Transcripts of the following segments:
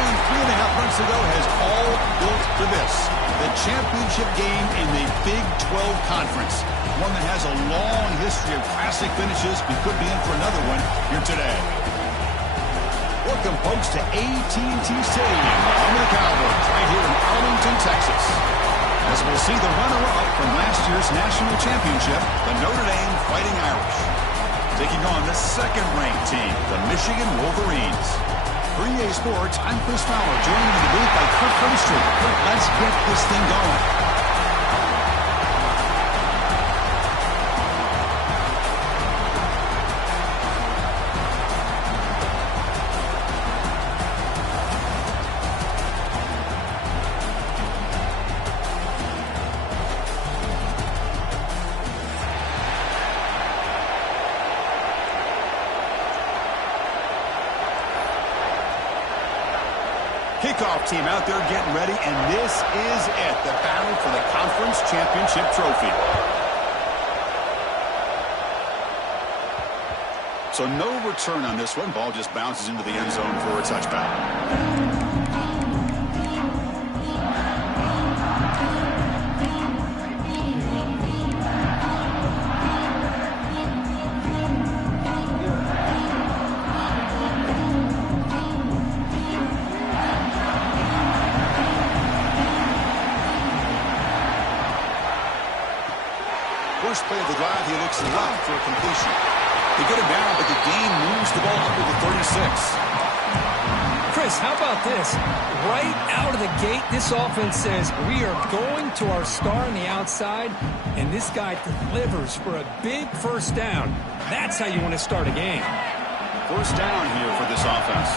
And 3.5 months ago has all built to this. The championship game in the Big 12 Conference. One that has a long history of classic finishes. We could be in for another one here today. Welcome, folks, to AT&T Stadium. Home of the Cowboys, right here in Arlington, Texas. As we'll see the runner-up from last year's national championship, the Notre Dame Fighting Irish, taking on the second-ranked team, the Michigan Wolverines. For EA Sports, I'm Chris Fowler, joined in the booth by Kirk Herbstreit. Kirk, let's get this thing going. Kickoff team out there getting ready, and this is it, the battle for the conference championship trophy. So no return on this one. Ball just bounces into the end zone for a touchback. First play of the drive, he looks left for a completion. They get it down, but the gain moves the ball up to the 36. Chris, how about this? Right out of the gate, this offense says, we are going to our star on the outside, and this guy delivers for a big first down. That's how you want to start a game. First down here for this offense.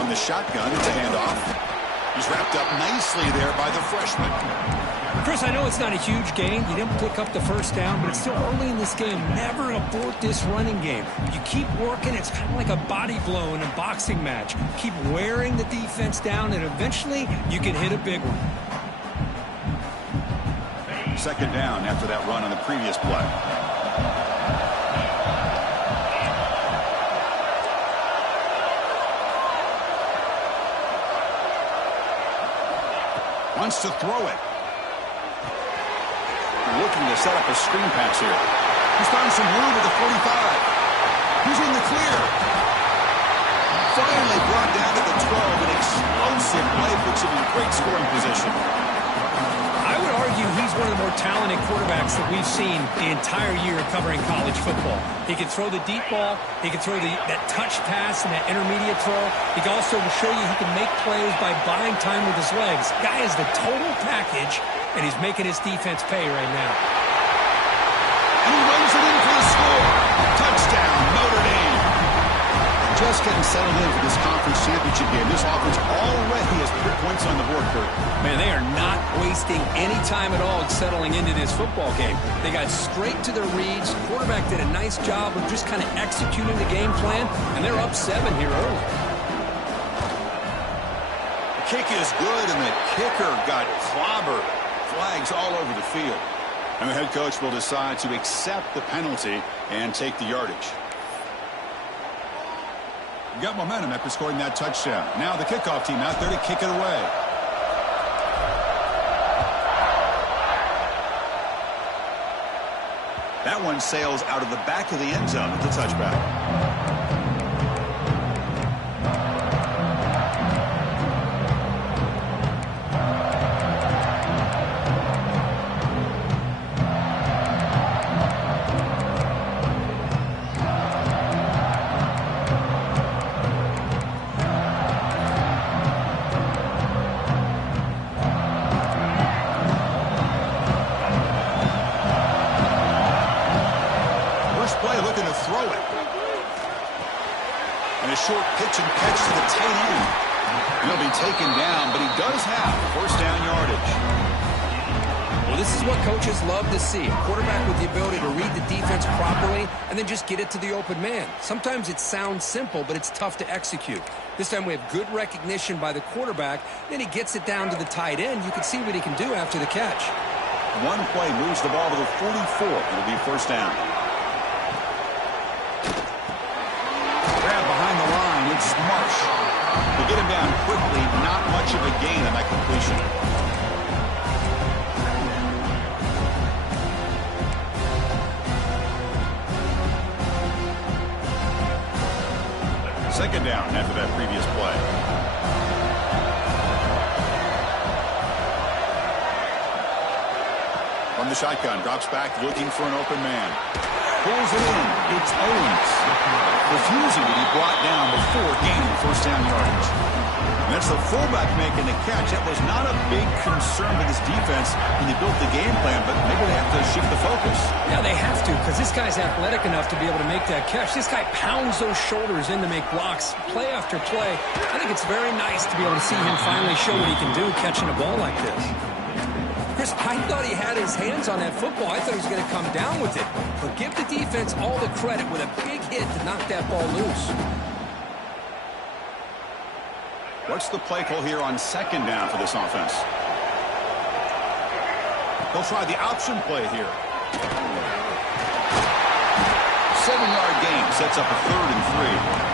On the shotgun, it's a handoff. He's wrapped up nicely there by the freshman. Chris, I know it's not a huge gain. You didn't pick up the first down, but it's still early in this game. Never abort this running game. You keep working. It's kind of like a body blow in a boxing match. Keep wearing the defense down, and eventually you can hit a big one. Second down after that run on the previous play. Wants to throw it. Looking to set up a screen pass here. He's found some room at the 45. He's in the clear. Finally brought down at the 12. An explosive play puts him in great scoring position. I would argue he's one of the more talented quarterbacks that we've seen the entire year covering college football. He can throw the deep ball. He can throw that touch pass and that intermediate throw. He can also show you he can make plays by buying time with his legs. Guy is the total package, and he's making his defense pay right now. And he runs it in for the score. Touchdown, Notre Dame. Just getting settled in for this conference championship game. This offense already has 3 points on the board, Kurt. Man, they are not wasting any time at all settling into this football game. They got straight to their reads. Quarterback did a nice job of just kind of executing the game plan, and they're up 7 here early. The kick is good, and the kicker got clobbered. Flags all over the field. And the head coach will decide to accept the penalty and take the yardage. Got momentum after scoring that touchdown. Now the kickoff team out there to kick it away. That one sails out of the back of the end zone at the touchback. Short pitch and catch to the tight end. He'll be taken down, but he does have first down yardage. Well, this is what coaches love to see. A quarterback with the ability to read the defense properly and then just get it to the open man. Sometimes it sounds simple, but it's tough to execute. This time we have good recognition by the quarterback. Then he gets it down to the tight end. You can see what he can do after the catch. One play moves the ball to the 44. It'll be first down. Grab behind the line. quickly. Not much of a gain on that completion. Second down after that previous play. From the shotgun, drops back looking for an open man. Pulls it in. It's Owens. Refusing to be brought down before gaining first down yardage. And that's the fullback making the catch. That was not a big concern for this defense when they built the game plan, but maybe they have to shift the focus. Yeah, they have to, because this guy's athletic enough to be able to make that catch. This guy pounds those shoulders in to make blocks play after play. I think it's very nice to be able to see him finally show what he can do catching a ball like this. Chris, I thought he had his hands on that football. I thought he was going to come down with it. But give the defense all the credit with a big hit to knock that ball loose. What's the play call here on second down for this offense? They'll try the option play here. 7-yard gain sets up a 3rd and 3.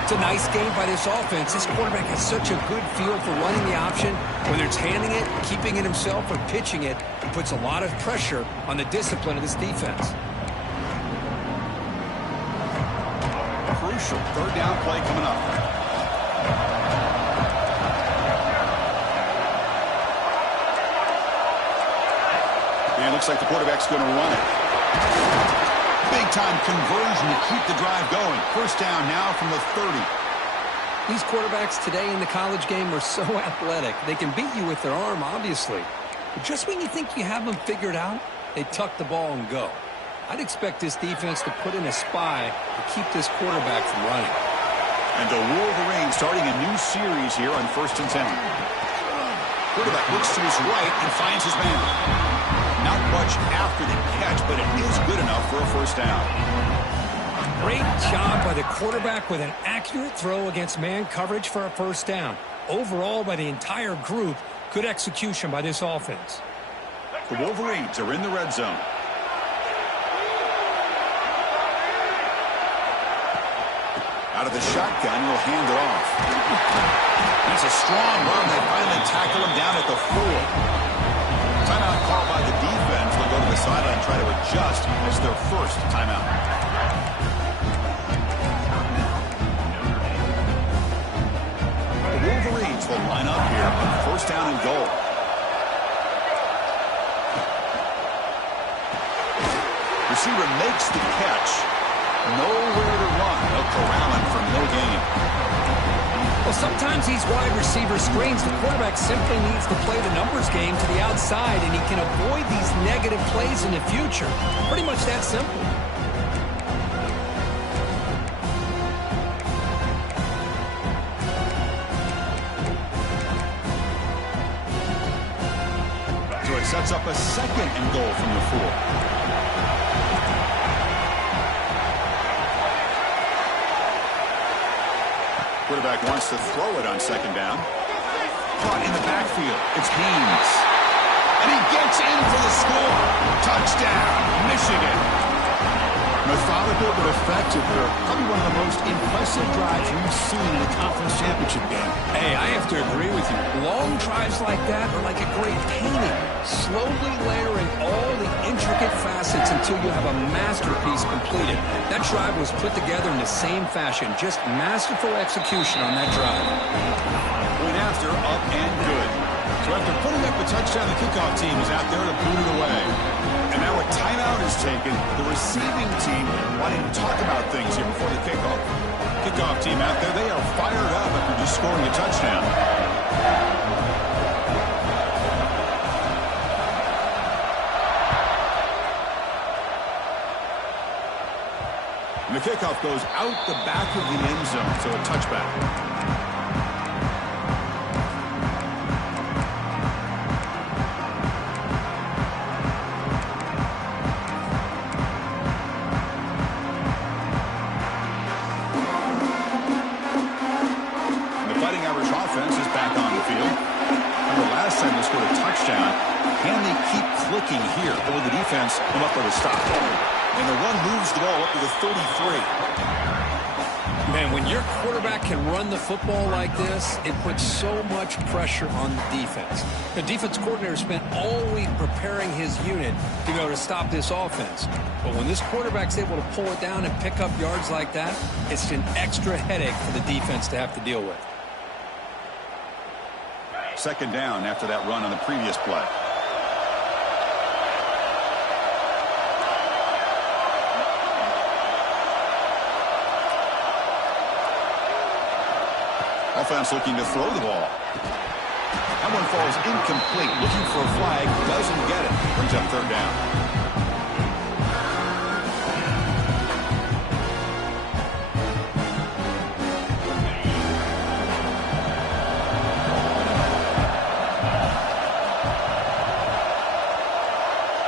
It's a nice game by this offense. This quarterback has such a good feel for running the option. Whether it's handing it, keeping it himself, or pitching it, it puts a lot of pressure on the discipline of this defense. Crucial 3rd down play coming up. And it looks like the quarterback's going to run it. Big-time conversion to keep the drive going. First down now from the 30. These quarterbacks today in the college game are so athletic. They can beat you with their arm, obviously. But just when you think you have them figured out, they tuck the ball and go. I'd expect this defense to put in a spy to keep this quarterback from running. And the Wolverines starting a new series here on 1st and 10. Quarterback looks to his right and finds his man. Not much after the catch, but it is good enough for a first down. Great job by the quarterback with an accurate throw against man coverage for a first down. Overall, by the entire group, good execution by this offense. The Wolverines are in the red zone. Out of the shotgun, he'll hand it off. That's a strong run. They finally tackle him down at the 4. Timeout called by the defense. They'll go to the sideline and try to adjust as their first timeout. The Wolverines will line up here on first down and goal. Receiver makes the catch. Nowhere to run. They'll corral him for no gain. Well, sometimes these wide receiver screens, the quarterback simply needs to play the numbers game to the outside, and he can avoid these negative plays in the future. Pretty much that simple. So it sets up a 2nd and goal from the 4. Quarterback wants to throw it on second down. Caught in the backfield. It's Haynes. And he gets in for the score. Touchdown, Michigan. Methodical but effective here. Probably one of the most impressive drives we've seen in a conference championship game. Hey, I have to agree with you. Long drives like that are like a great painting. Slowly layering all the intricate facets until you have a masterpiece completed. That drive was put together in the same fashion. Just masterful execution on that drive. Point after, up and good. So after putting up a touchdown, the kickoff team is out there to boot it away. And now a timeout is taken. The receiving team wanting to talk about things here before the kickoff. Kickoff team out there, they are fired up after just scoring a touchdown. And the kickoff goes out the back of the end zone, so a touchback. Here over the defense, come up with a stop. And the run moves the ball up to the 33. Man, when your quarterback can run the football like this, it puts so much pressure on the defense. The defense coordinator spent all week preparing his unit to be able to stop this offense. But when this quarterback's able to pull it down and pick up yards like that, it's an extra headache for the defense to have to deal with. Second down after that run on the previous play. Offense looking to throw the ball. That one falls incomplete. Looking for a flag. Doesn't get it. Brings up third down.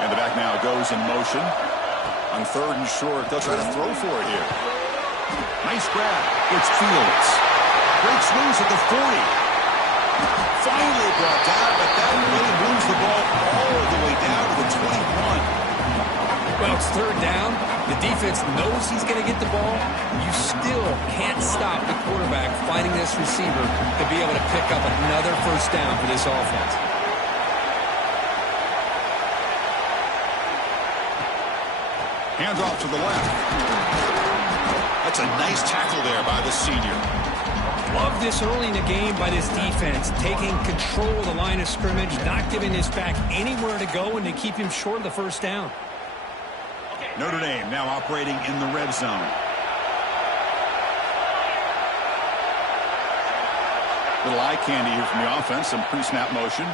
And the back now goes in motion. On third and short, they'll try to throw for it here. Nice grab. It's Fields. Breaks loose at the 40. Finally brought down, but that really moves the ball all the way down to the 21. Well, it's third down. The defense knows he's going to get the ball. You still can't stop the quarterback finding this receiver to be able to pick up another first down for this offense. Handoff to the left. That's a nice tackle there by the senior. Love this early in the game by this defense, taking control of the line of scrimmage, not giving this back anywhere to go, and to keep him short of the first down. Notre Dame now operating in the red zone. Little eye candy here from the offense, some pre-snap motion.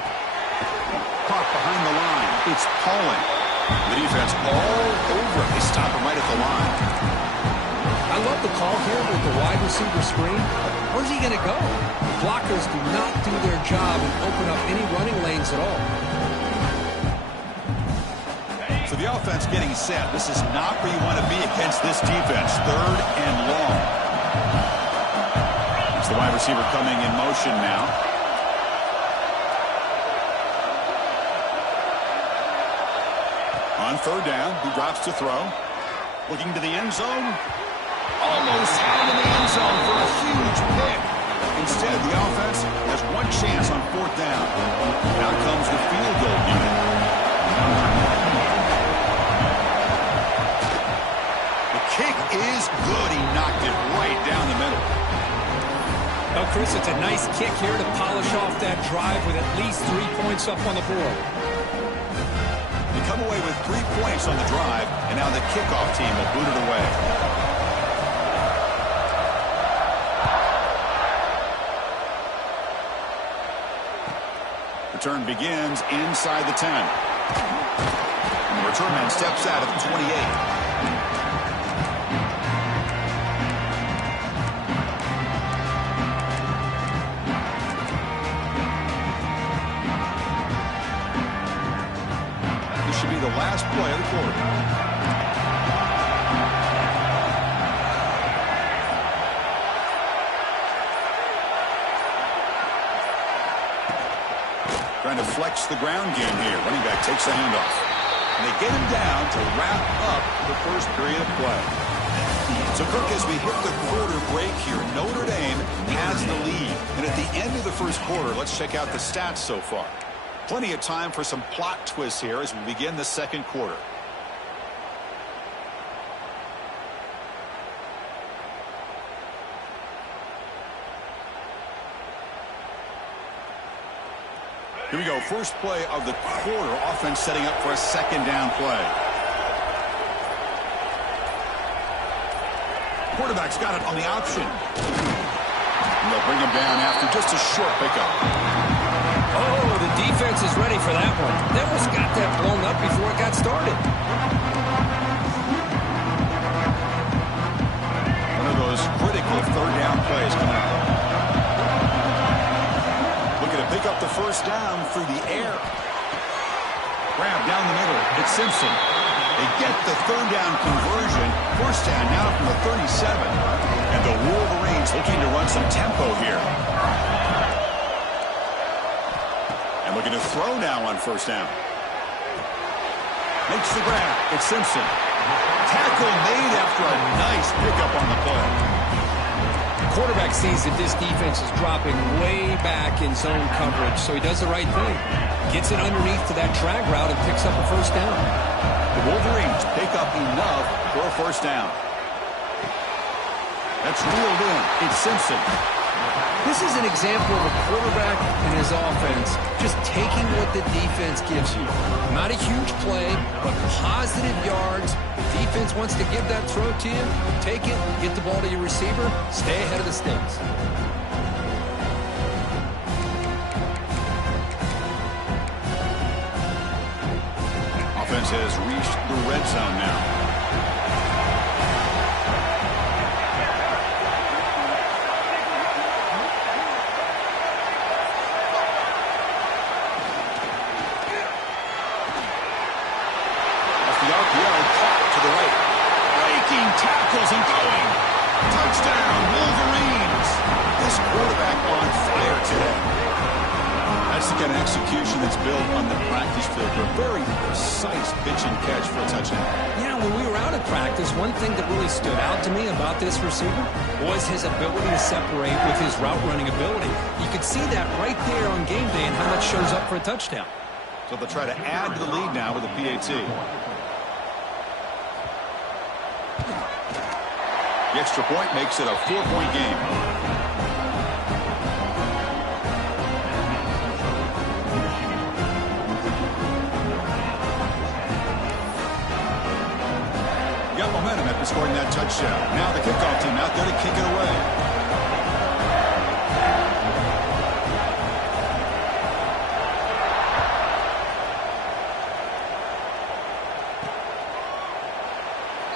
Caught behind the line. It's Pauling. The defense all over it. They stop him right at the line. I love the call here with the wide receiver screen. Where's he going to go? The blockers do not do their job and open up any running lanes at all. So the offense getting set. This is not where you want to be against this defense. Third and long. It's the wide receiver coming in motion now. On third down, he drops to throw. Looking to the end zone. Almost had him in the end zone for a huge pick. Instead, the offense has one chance on fourth down. Now comes the field goal unit. The kick is good. He knocked it right down the middle. Well, Chris, it's a nice kick here to polish off that drive with at least 3 points up on the board. They come away with 3 points on the drive, and now the kickoff team will boot it away. Return begins inside the 10. And the return man steps out at the 28. This should be the last play of the quarter. Trying to flex the ground game here. Running back takes the handoff. And they get him down to wrap up the first period of play. So, Kirk, as we hit the quarter break here, Notre Dame has the lead. And at the end of the first quarter, let's check out the stats so far. Plenty of time for some plot twists here as we begin the second quarter. Here we go. First play of the quarter. Offense setting up for a second down play. Quarterback's got it on the option. And they'll bring him down after just a short pickup. Oh, the defense is ready for that one. They almost got that blown up before it got started. One of those critical third down plays coming up. Pick up the first down through the air. Grab down the middle. It's Simpson. They get the third down conversion. First down now from the 37. And the Wolverines looking to run some tempo here. And looking to throw now on first down. Makes the grab. It's Simpson. Tackle made after a nice pickup on the play. quarterback sees that this defense is dropping way back in zone coverage, so he does the right thing. Gets it underneath to that drag route and picks up a first down. The Wolverines pick up enough for a first down. That's reeled in. It's Simpson. This is an example of a quarterback and his offense just taking what the defense gives you. Not a huge play, but positive yards. The defense wants to give that throw to you. Take it, get the ball to your receiver, stay ahead of the sticks. Offense has reached the red zone now. Tackles and going. Touchdown, Wolverines. This quarterback on fire today. That's the kind of execution that's built on the practice field. A very precise pitch and catch for a touchdown. Yeah, when we were out at practice, one thing that really stood out to me about this receiver was his ability to separate with his route running ability. You could see that right there on game day and how that shows up for a touchdown. So they'll try to add to the lead now with a PAT. The extra point makes it a 4-point game. Got momentum after scoring that touchdown. Now the kickoff team out there to kick it away.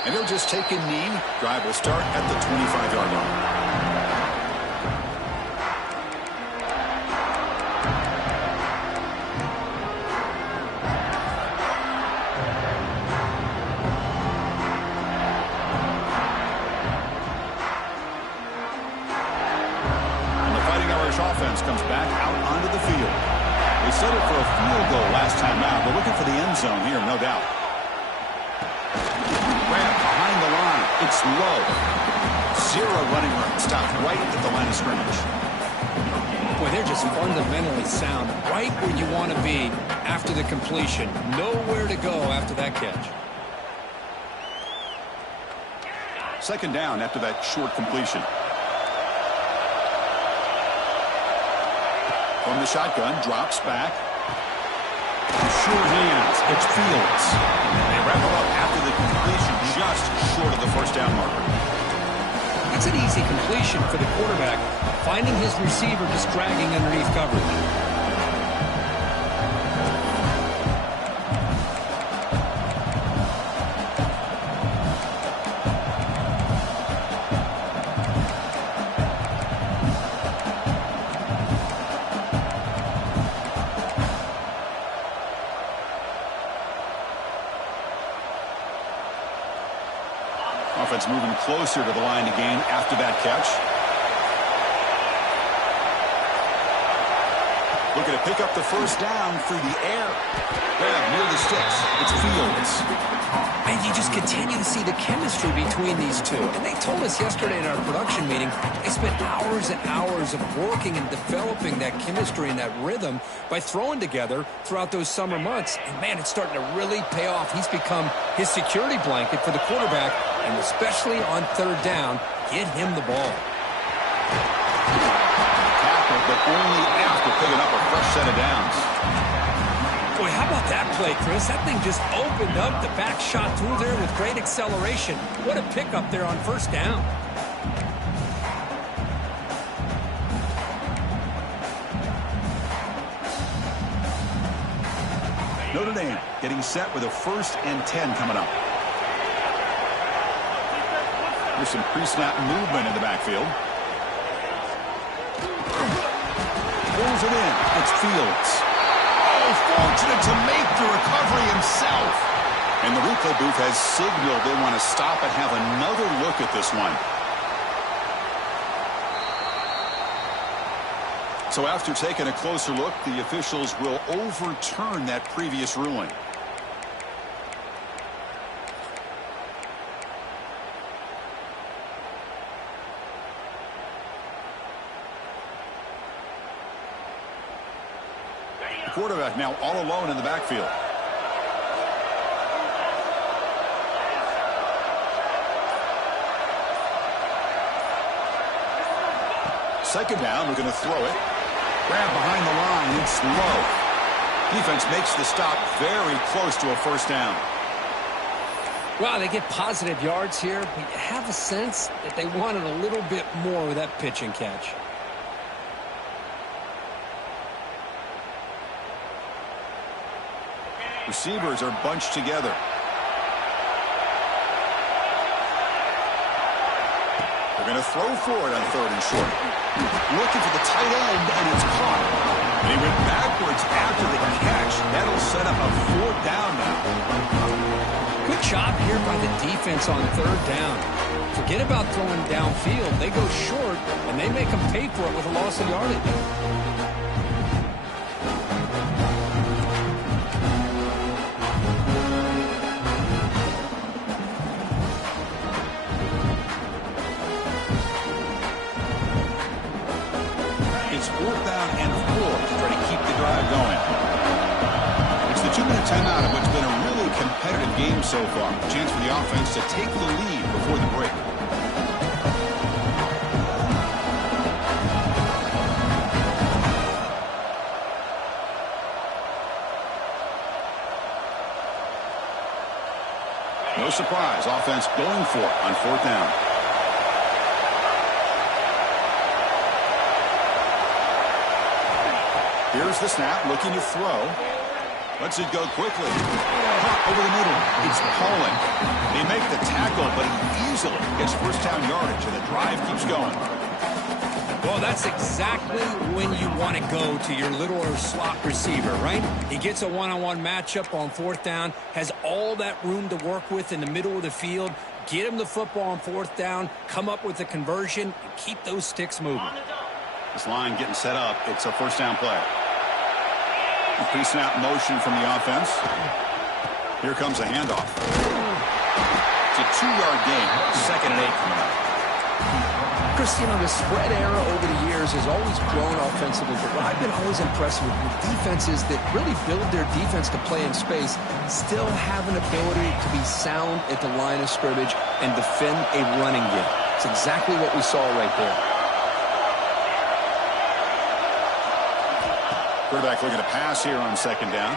And he'll just take a knee. Drive will start at the 25-yard line. And the Fighting Irish offense comes back out onto the field. They settled for a field goal last time out. They're looking for the end zone here, no doubt. Behind the line, it's low. Zero running room. Stopped right at the line of scrimmage. Boy, they're just fundamentally sound. Right where you want to be after the completion. Nowhere to go after that catch. Second down after that short completion. From the shotgun, drops back. Sure hands. It's Fields. They wrap him up after the completion, just short of the first down marker. It's an easy completion for the quarterback, finding his receiver just dragging underneath coverage. Offense moving closer to the line to gain after that catch. Looking to pick up the first down through the air. Grab near the sticks. It's Fields. And you just continue to see the chemistry between these two. And they told us yesterday in our production meeting, they spent hours and hours of working and developing that chemistry and that rhythm by throwing together throughout those summer months. And, man, it's starting to really pay off. He's become his security blanket for the quarterback, and especially on third down, get him the ball. Tackle, but only after picking up a fresh set of downs. Boy, how about that play, Chris? That thing just opened up. The back shot through there with great acceleration. What a pickup there on first down. Notre Dame getting set with a 1st and 10 coming up. There's some pre-snap movement in the backfield. Pulls it in. It's Fields. Fortunate to make the recovery himself. And the replay booth has signaled they want to stop and have another look at this one. So after taking a closer look, the officials will overturn that previous ruling. The quarterback now all alone in the backfield. Second down, we're going to throw it. Grab behind the line, it's low. Defense makes the stop very close to a first down. Wow, they get positive yards here, but you have a sense that they wanted a little bit more with that pitch and catch. Receivers are bunched together. They're going to throw for it on third and short. Looking for the tight end, and it's caught. And he went backwards after the catch. That'll set up a fourth down now. Good job here by the defense on third down. Forget about throwing downfield. They go short, and they make them pay for it with a loss of yardage. It's fourth down and 4 to try to keep the drive going. It's the 2-minute timeout of what's been a really competitive game so far. A chance for the offense to take the lead before the break. No surprise, offense going for it on fourth down. Here's the snap, looking to throw. Lets it go quickly. Caught over the middle. It's Pauling. They make the tackle, but he easily gets first down yardage, and the drive keeps going. Well, that's exactly when you want to go to your little or slot receiver, right? He gets a one-on-one matchup on fourth down, has all that room to work with in the middle of the field. Get him the football on fourth down, come up with a conversion, and keep those sticks moving. This line getting set up. It's a first down play. Pre-snap motion from the offense. Here comes a handoff. It's a 2-yard gain. 2nd and 8 coming up. Chris, you know, the spread era over the years has always grown offensively, but what I've been always impressed with defenses that really build their defense to play in space still have an ability to be sound at the line of scrimmage and defend a running game. It's exactly what we saw right there. Quarterback looking to pass here on second down.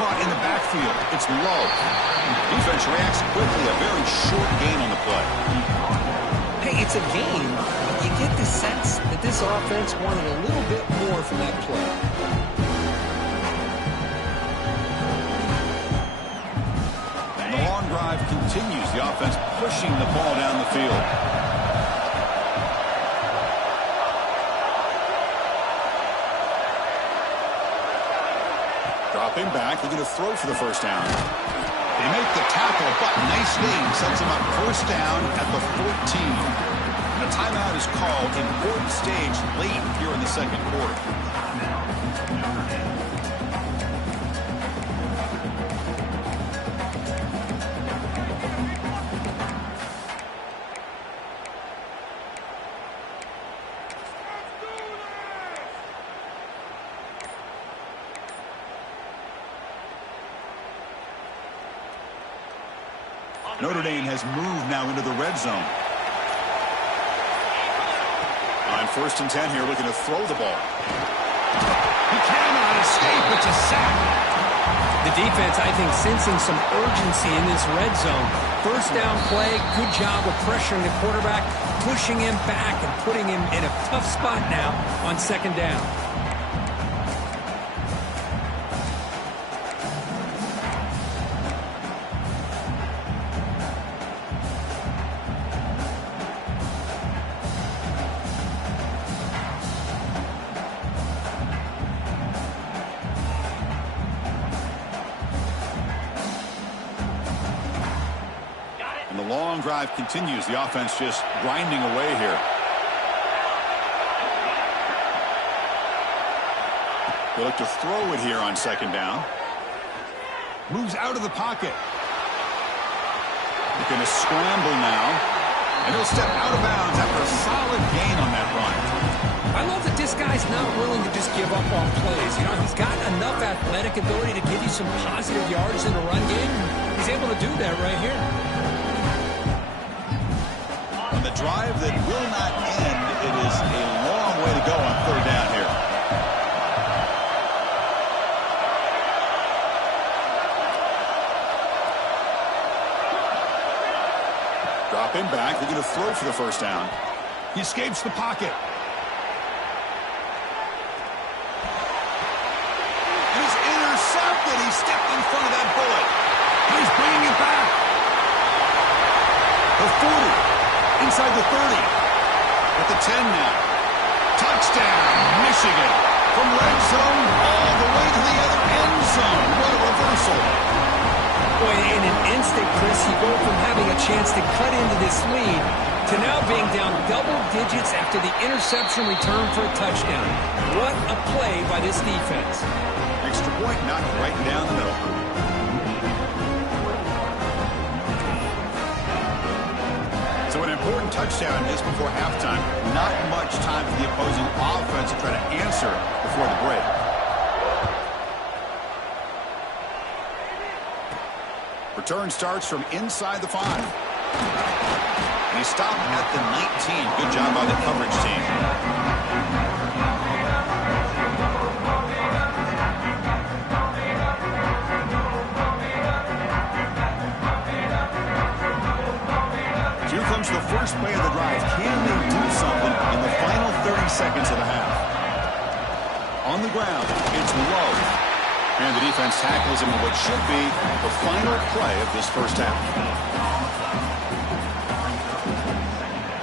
Caught in the backfield. It's low. Defense reacts quickly. A very short gain on the play. Hey, it's a game, but you get the sense that this offense wanted a little bit more from that play. And the long drive continues. The offense pushing the ball down the field. Dropping back, looking to throw for the first down. They make the tackle, but nice gain. Sets them up first down at the 14. And a timeout is called. Important stage late here in the second quarter. Notre Dame has moved now into the red zone. On first and 10 here, looking to throw the ball. He cannot escape. It's a sack. The defense, I think, sensing some urgency in this red zone. First down play, good job of pressuring the quarterback, pushing him back and putting him in a tough spot now on second down. And the long drive continues. The offense just grinding away here. They look to throw it here on second down. Moves out of the pocket. They're going to scramble now. And he'll step out of bounds after a solid gain on that run. I love that this guy's not willing to just give up on plays. You know, he's got enough athletic ability to give you some positive yards in the run game. He's able to do that right here. On the drive that will not end, it is a long way to go on third down here. Drop him back. They're going to throw for the first down. He escapes the pocket. And he's intercepted. He stepped in front of that bullet. He's bringing it back. The 40. Inside the 30. At the 10 now. Touchdown, Michigan. From red zone all the way to the other end zone. What a reversal. Boy, in an instant, Chris, you go from having a chance to cut into this lead to now being down double digits after the interception return for a touchdown. What a play by this defense. Extra point knocked right down the middle. So an important touchdown just before halftime. Not much time for the opposing offense to try to answer before the break. Return starts from inside the 5. And he stopped at the 19. Good job by the coverage team. Here comes the first play of the drive. Can they do something in the final 30 seconds of the half? On the ground, it's low. And the defense tackles him in what should be the final play of this first half.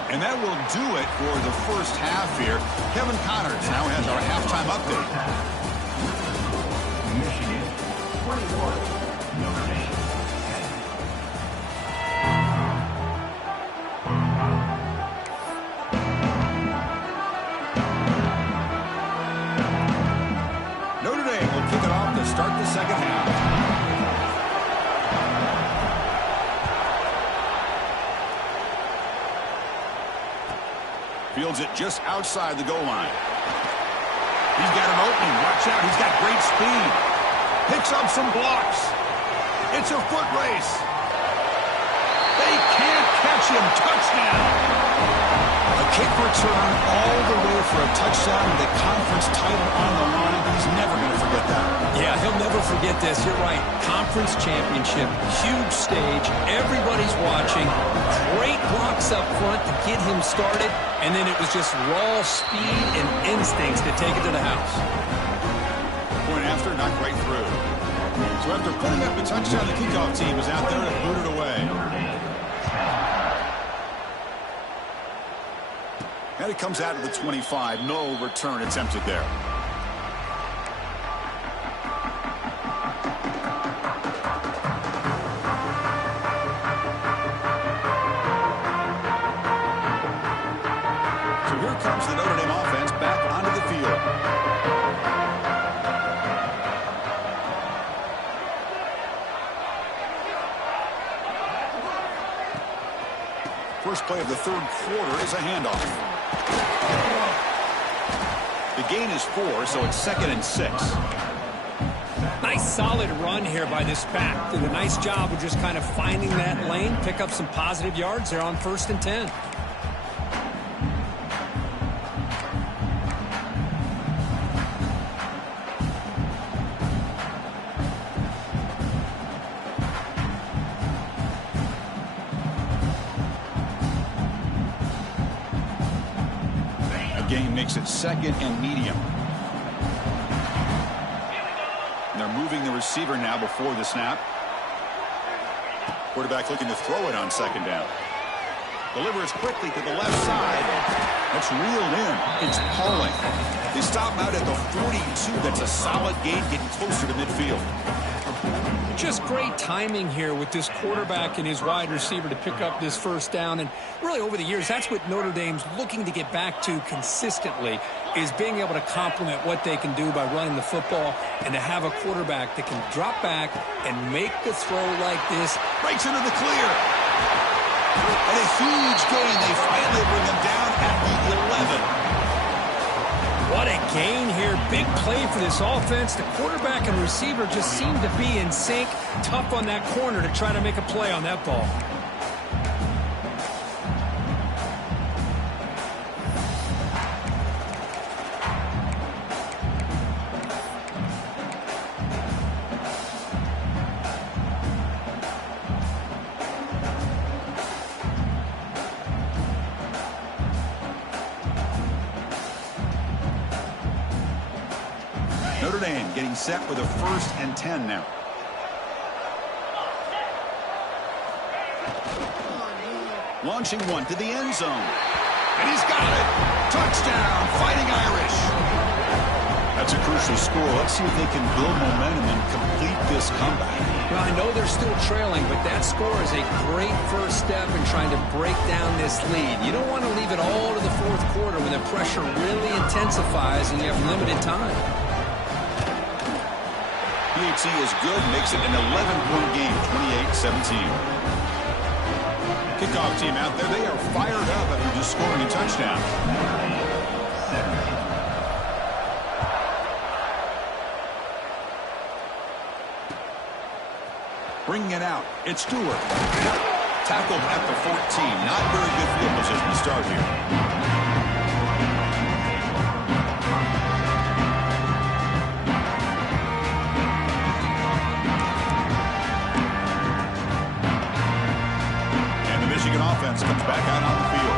And that will do it for the first half here. Kevin Connors now has our halftime update. Michigan, 21, Notre Dame, 10. Notre Dame will kick it off to start the second half. Fields it just outside the goal line. He's got an opening. Watch out. He's got great speed. Picks up some blocks. It's a foot race. They can't catch him. Touchdown. A kick return all the way for a touchdown with the conference title on the line. He's never going to forget that. Yeah, he'll never forget this. You're right. Conference championship, huge stage. Everybody's watching. Great blocks up front to get him started. And then it was just raw speed and instincts to take it to the house. Point after, not right through. So after putting up a touchdown, the kickoff team is out there to boot it away. And it comes out of the 25. No return attempted there. So here comes the Notre Dame offense back onto the field. First play of the third quarter is a handoff. The gain is 4, so it's 2nd and 6. Nice solid run here by this back. Did a nice job of just kind of finding that lane, pick up some positive yards there on 1st and 10. Gain makes it 2nd and medium. And they're moving the receiver now before the snap. Quarterback looking to throw it on 2nd down. Delivers quickly to the left side. That's reeled in. It's Pauling. They stop him out at the 42. That's a solid gain, getting closer to midfield. Just great timing here with this quarterback and his wide receiver to pick up this first down. And really over the years, that's what Notre Dame's looking to get back to consistently, is being able to complement what they can do by running the football and to have a quarterback that can drop back and make the throw like this. Breaks into the clear. And a huge gain. They finally bring him down at the 11. What a gain here. Big play for this offense. The quarterback and receiver just seem to be in sync. Tough on that corner to try to make a play on that ball. Notre Dame getting set with a 1st and 10 now. Launching one to the end zone. And he's got it. Touchdown, Fighting Irish. That's a crucial score. Let's see if they can build momentum and complete this comeback. Well, I know they're still trailing, but that score is a great first step in trying to break down this lead. You don't want to leave it all to the 4th quarter when the pressure really intensifies and you have limited time. PHC is good, makes it an 11-point game, 28-17. Kickoff team out there, they are fired up after just scoring a touchdown. Bringing it out, it's Stewart. Tackled at the 14. Not very good field position to start here. Offense comes back out on the field.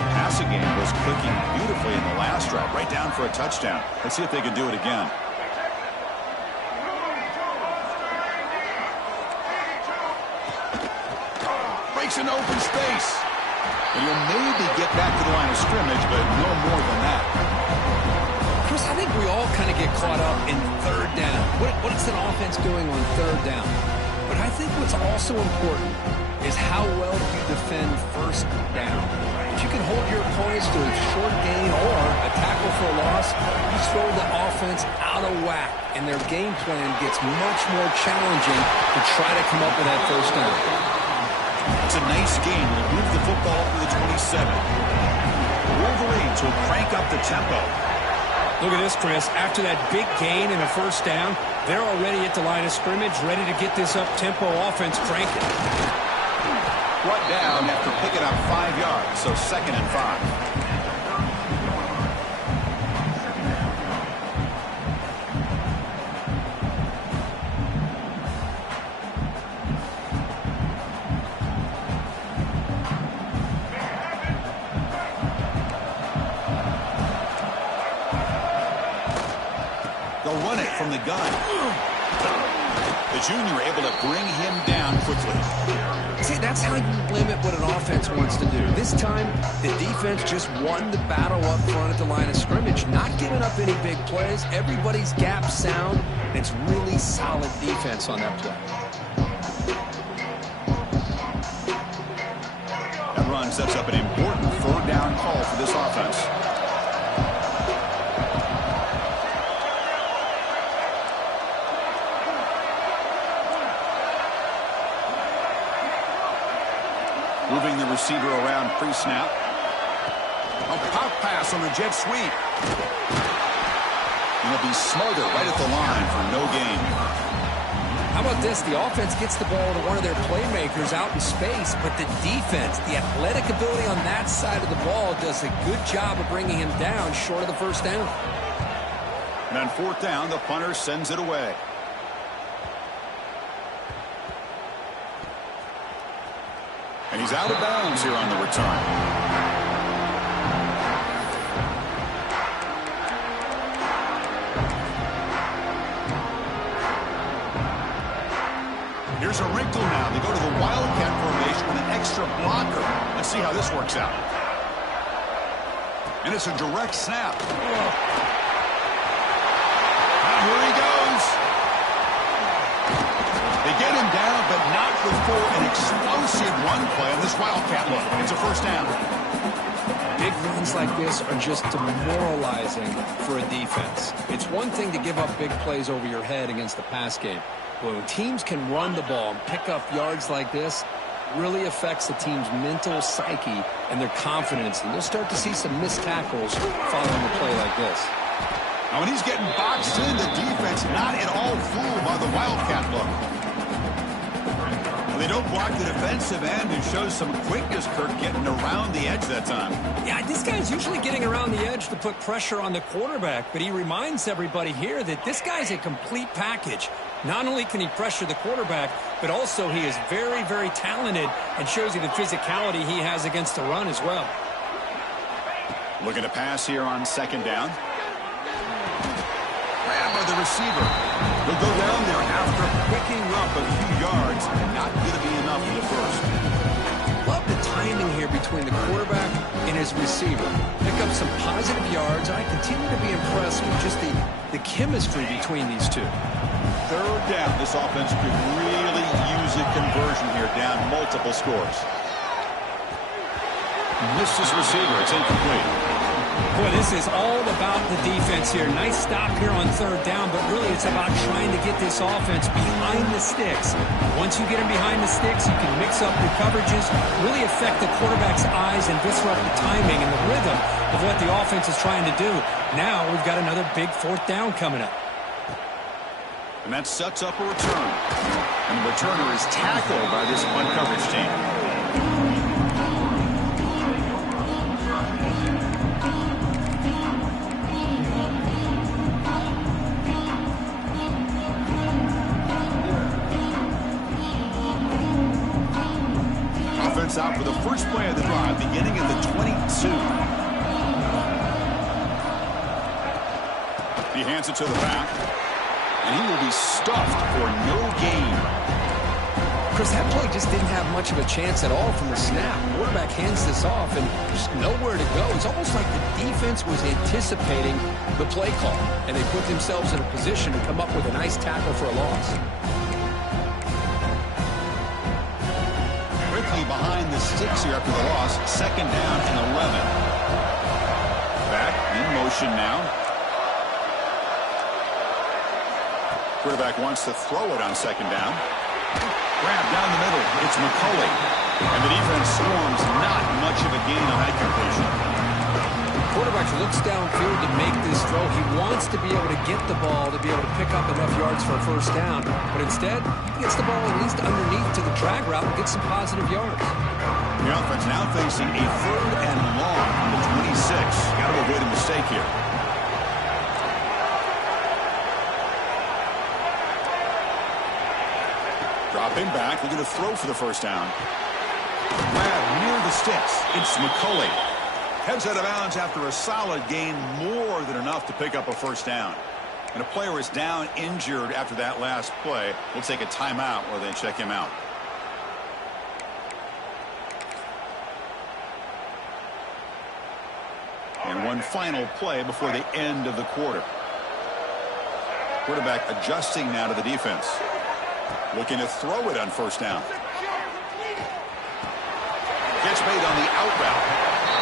The passing game was clicking beautifully in the last drive, right down for a touchdown. Let's see if they can do it again. Breaks an open space. And he'll maybe get back to the line of scrimmage, but no more than that. Chris, I think we all kind of get caught up in 3rd down. What is that offense doing on 3rd down? But I think what's also important is how well you defend 1st down. If you can hold your opponents to a short gain or a tackle for a loss, you throw the offense out of whack, and their game plan gets much more challenging to try to come up with that 1st down. It's a nice game. We'll move the football up to the 27. Wolverines will crank up the tempo. Look at this, Chris. After that big gain and a 1st down, they're already at the line of scrimmage, ready to get this up-tempo offense cranking. Brought down after picking up 5 yards, so 2nd and 5. They'll run it from the gun. The junior able to bring him down quickly. See, that's how you limit what an offense wants to do. This time, the defense just won the battle up front at the line of scrimmage, not giving up any big plays. Everybody's gap sound. It's really solid defense on that play. That run sets up an important 3rd down call for this offense. Moving the receiver around pre-snap. A pop pass on the jet sweep. And he'll be smothered right at the line for no gain. How about this? The offense gets the ball to one of their playmakers out in space, but the defense, the athletic ability on that side of the ball does a good job of bringing him down short of the 1st down. And on 4th down, the punter sends it away. And he's out of bounds here on the return. Here's a wrinkle now. They go to the Wildcat formation with an extra blocker. Let's see how this works out. And it's a direct snap. Here he goes. They get him down, but not before an explosive run play on this Wildcat look. It's a 1st down. Big runs like this are just demoralizing for a defense. It's one thing to give up big plays over your head against the pass game. But when teams can run the ball and pick up yards like this, it really affects the team's mental psyche and their confidence. And you'll start to see some missed tackles following a play like this. Now, when he's getting boxed in, the defense not at all fooled by the Wildcat look. Well, they don't block the defensive end and shows some quickness, Kirk, getting around the edge that time. Yeah, this guy's usually getting around the edge to put pressure on the quarterback, but he reminds everybody here that this guy's a complete package. Not only can he pressure the quarterback, but also he is very, very talented and shows you the physicality he has against the run as well. Looking to pass here on second down. Ran by the receiver. He'll go down there after picking up a few yards. Not going to be enough for the first. Love the timing here between the quarterback and his receiver. Pick up some positive yards. I continue to be impressed with just the chemistry between these two. Third down. This offense could really use a conversion here, down multiple scores. Missed his receiver. It's incomplete. Boy, this is all about the defense here. Nice stop here on third down, but really it's about trying to get this offense behind the sticks. Once you get them behind the sticks, you can mix up your coverages, really affect the quarterback's eyes and disrupt the timing and the rhythm of what the offense is trying to do. Now we've got another big fourth down coming up. And that sets up a return. And the returner is tackled by this punt coverage team. Offense out for the first play of the drive, beginning at the 22. He hands it to the back. And he will be stuffed for no gain. Chris, that play just didn't have much of a chance at all from the snap. Quarterback hands this off and just nowhere to go. It's almost like the defense was anticipating the play call, and they put themselves in a position to come up with a nice tackle for a loss. Quickly behind the sticks here after the loss. Second down and 11. Back in motion now. Quarterback wants to throw it on second down. Grab down the middle. It's McCulley. And the defense swarms. Not much of a gain on that completion. Quarterback looks downfield to make this throw. He wants to be able to get the ball to be able to pick up enough yards for a first down. But instead, he gets the ball at least underneath to the drag route and gets some positive yards. The offense now facing a third and long from the 26. Got to avoid a mistake here. Dropping back, looking to throw for the first down. Grab near the sticks. It's McCulley. Heads out of bounds after a solid gain, more than enough to pick up a first down. And a player is down injured after that last play. We'll take a timeout while they check him out. And one final play before the end of the quarter. Quarterback adjusting now to the defense. Looking to throw it on first down. Catch made on the out route.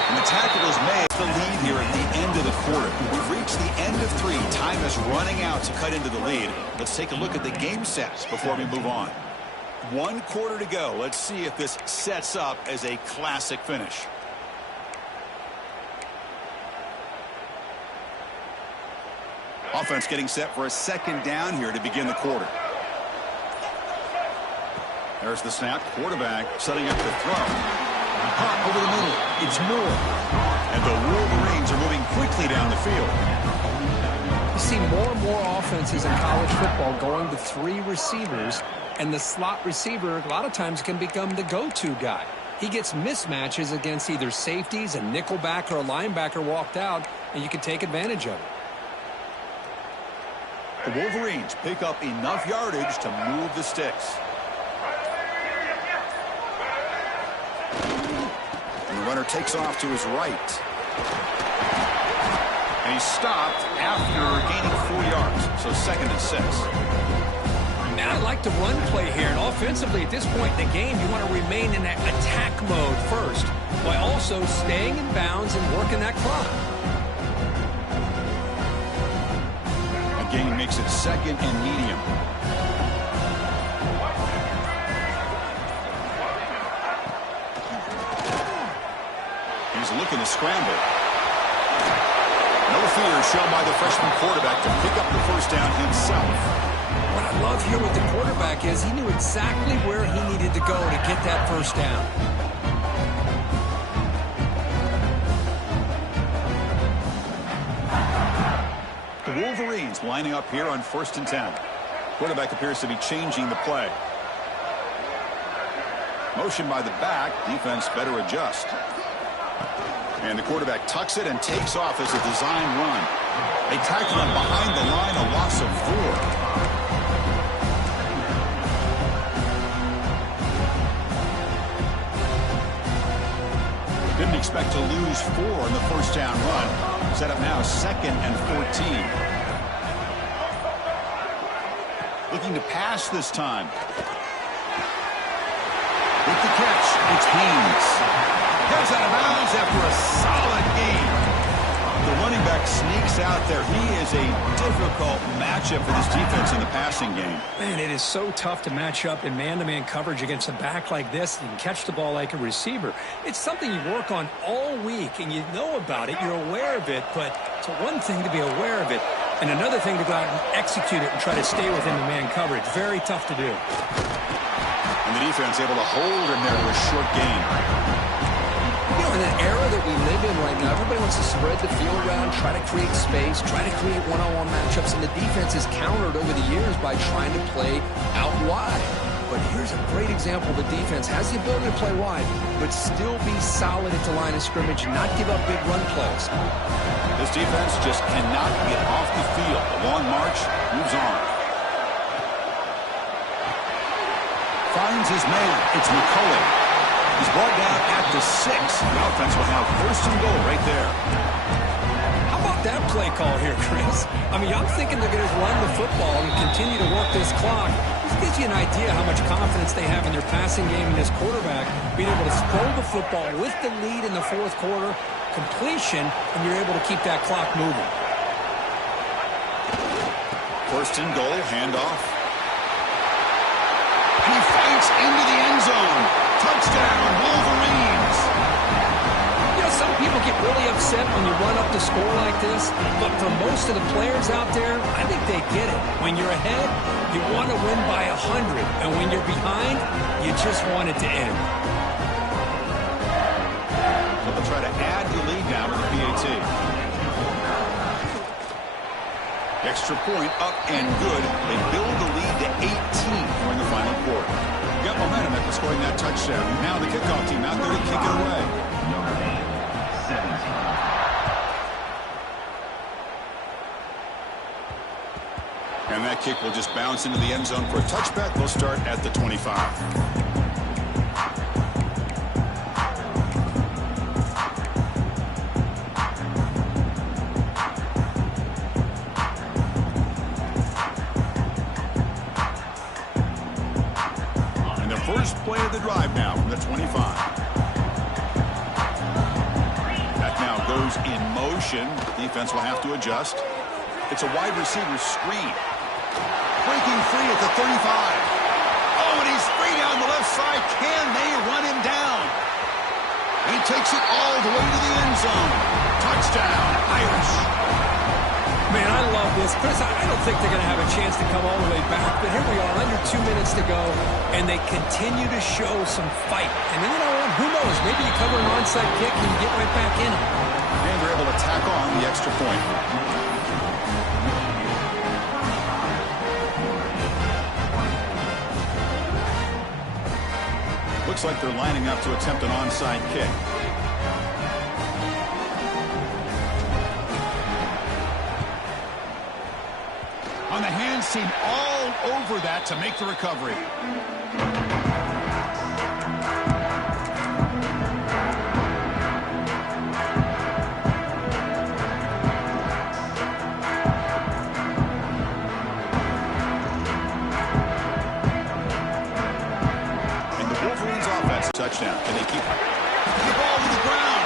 And the tackle is made. The lead here at the end of the quarter. We've reached the end of 3. Time is running out to cut into the lead. Let's take a look at the game sets before we move on. 1 quarter to go. Let's see if this sets up as a classic finish. Offense getting set for a second down here to begin the quarter. There's the snap. Quarterback setting up the throw. Pop over the middle. It's Moore. And the Wolverines are moving quickly down the field. You see more and more offenses in college football going to 3 receivers, and the slot receiver a lot of times can become the go-to guy. He gets mismatches against either safeties, a nickelback, or a linebacker walked out, and you can take advantage of it. The Wolverines pick up enough yardage to move the sticks. And the runner takes off to his right. And he's stopped after gaining 4 yards. So 2nd and 6. Now I like the run play here. And offensively, at this point in the game, you want to remain in that attack mode first, while also staying in bounds and working that clock. Gain makes it 2nd and medium. He's looking to scramble. No fear shown by the freshman quarterback to pick up the first down himself. What I love here with the quarterback is he knew exactly where he needed to go to get that first down. The Wolverines lining up here on 1st and 10. Quarterback appears to be changing the play. Motion by the back. Defense better adjust. And the quarterback tucks it and takes off as a design run. They tackle him behind the line, a loss of 4. Didn't expect to lose 4 on the first down run. Set up now 2nd and 14. Looking to pass this time. With the catch, it's Haynes. Heads out of bounds after a solid game. The running back sneaks out there. He is a difficult matchup for this defense in the passing game. Man, it is so tough to match up in man-to-man coverage against a back like this and catch the ball like a receiver. It's something you work on all week, and you know about it. You're aware of it, but it's one thing to be aware of it, and another thing to go out and execute it and try to stay within the man coverage. Very tough to do. And the defense able to hold him there to a short gain. You know, in an era that we live in right now, everybody wants to spread the field around, try to create space, try to create one-on-one matchups, and the defense is countered over the years by trying to play out wide. But here's a great example. The defense has the ability to play wide, but still be solid at the line of scrimmage and not give up big run plays. This defense just cannot get off the field. The long march moves on. Finds his man. It's McCullough. He's brought down at the 6. The offense will have 1st and goal right there. How about that play call here, Chris? I mean, I'm thinking they're going to run the football and continue to work this clock. This gives you an idea how much confidence they have in their passing game and this quarterback being able to throw the football with the lead in the 4th quarter, completion, and you're able to keep that clock moving. 1st and goal, handoff. And he fights into the end zone. Touchdown, Wolverines. You know, some people get really upset when you run up the score like this, but for most of the players out there, I think they get it. When you're ahead, you want to win by 100, and when you're behind, you just want it to end. So they'll try to add the lead now with the PAT. Extra point up and good. They build the lead to 18 during the final quarter. Got momentum after scoring that touchdown. Now the kickoff team out there to kick it away. Number 8, 17. And that kick will just bounce into the end zone for a touchback. They'll start at the 25. First play of the drive now from the 25. That now goes in motion. Defense will have to adjust. It's a wide receiver screen. Breaking free at the 35. Oh, and he's free down the left side. Can they run him down? He takes it all the way to the end zone. Touchdown, Irish. Man, I love this. Chris, I don't think they're going to have a chance to come all the way back, but here we are, under 2 minutes to go, and they continue to show some fight. And then, you know what? Who knows? Maybe you cover an onside kick and you get right back in it. And they're able to tack on the extra point. Looks like they're lining up to attempt an onside kick. On the hands team all over that to make the recovery. And the Wolverines offense touchdown. Can they keep the ball to the ground?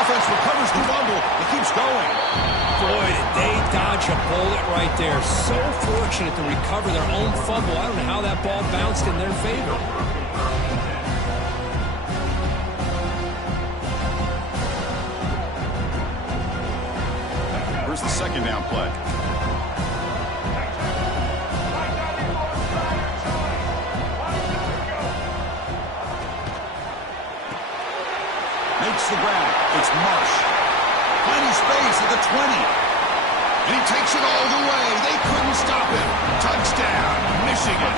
Offense recovers the fumble. It keeps going. Boy, did they dodge a bullet right there. So fortunate to recover their own fumble. I don't know how that ball bounced in their favor. Here's the second down play. Makes the grab. It's Marsh. Finding space at the 20. And he takes it all the way. They couldn't stop him. Touchdown, Michigan.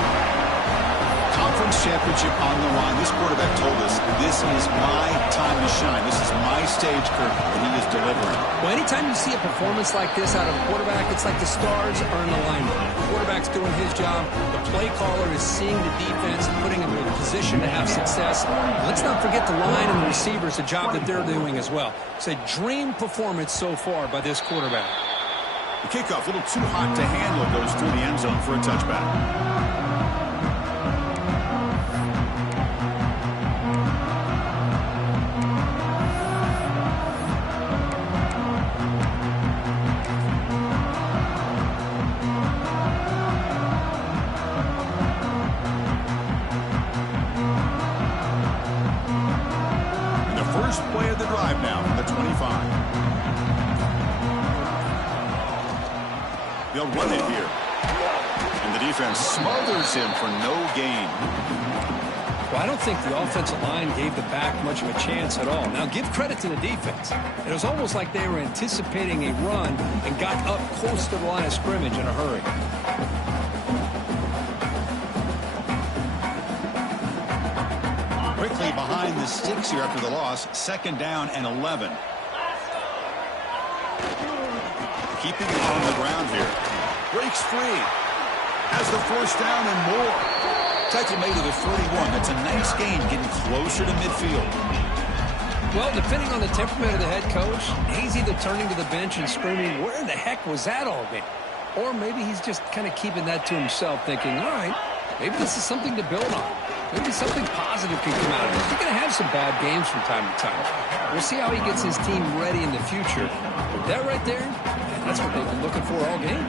Conference championship on the line. This quarterback told us, this is my time to shine. This is my stage, Kirk, and he is delivering. Well, anytime you see a performance like this out of a quarterback, it's like the stars are in alignment. The quarterback's doing his job. The play caller is seeing the defense and putting him in a position to have success. Let's not forget the line and the receivers, the job that they're doing as well. It's a dream performance so far by this quarterback. The kickoff, a little too hot to handle, goes through the end zone for a touchback. First play of the drive now from the 25. They'll run it here. And the defense smothers him for no gain. Well, I don't think the offensive line gave the back much of a chance at all. Now, give credit to the defense. It was almost like they were anticipating a run and got up close to the line of scrimmage in a hurry. Quickly behind the sticks here after the loss. Second down and 11. Keeping it on the ground here. Breaks free. Has the first down and more. Tackle made to the 31. That's a nice gain, getting closer to midfield. Well, depending on the temperament of the head coach, he's either turning to the bench and screaming, where the heck was that all game? Or maybe he's just kind of keeping that to himself, thinking, all right, maybe this is something to build on. Maybe something positive can come out of it. He's going to have some bad games from time to time. We'll see how he gets his team ready in the future. But that right there, that's what they've been looking for all game.